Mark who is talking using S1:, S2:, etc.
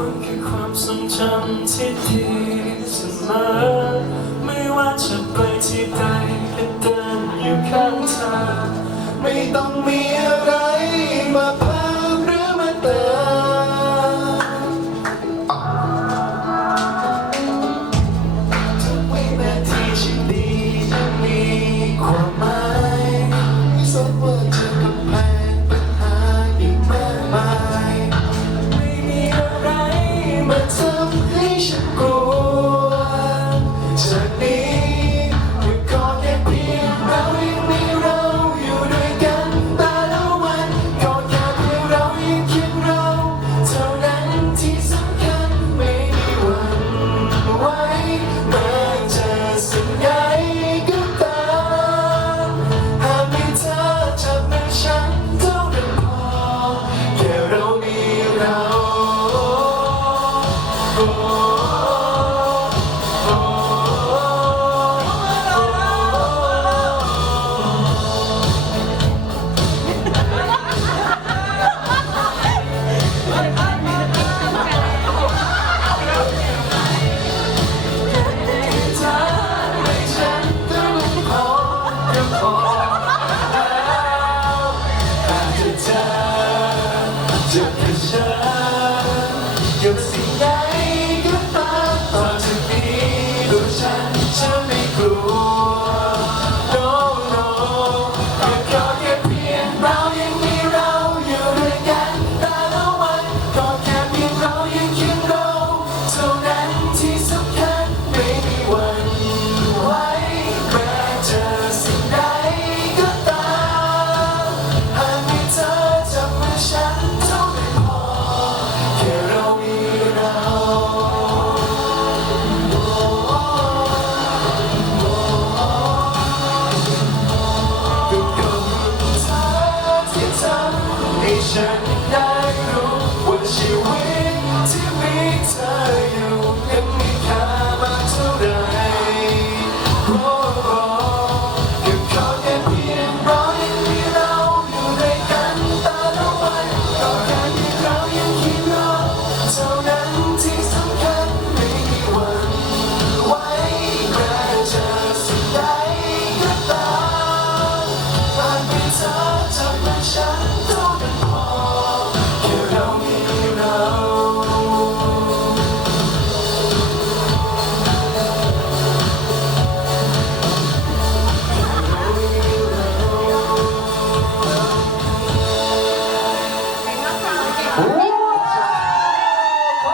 S1: คนคือ
S2: ความทรงจำที่ดีเสมอ ไม่ว่าจะไปที่ใดก็เดินอยู่ข้างเธอ ไม่ต้องมีอะไร Just a shot.
S3: You're Sir,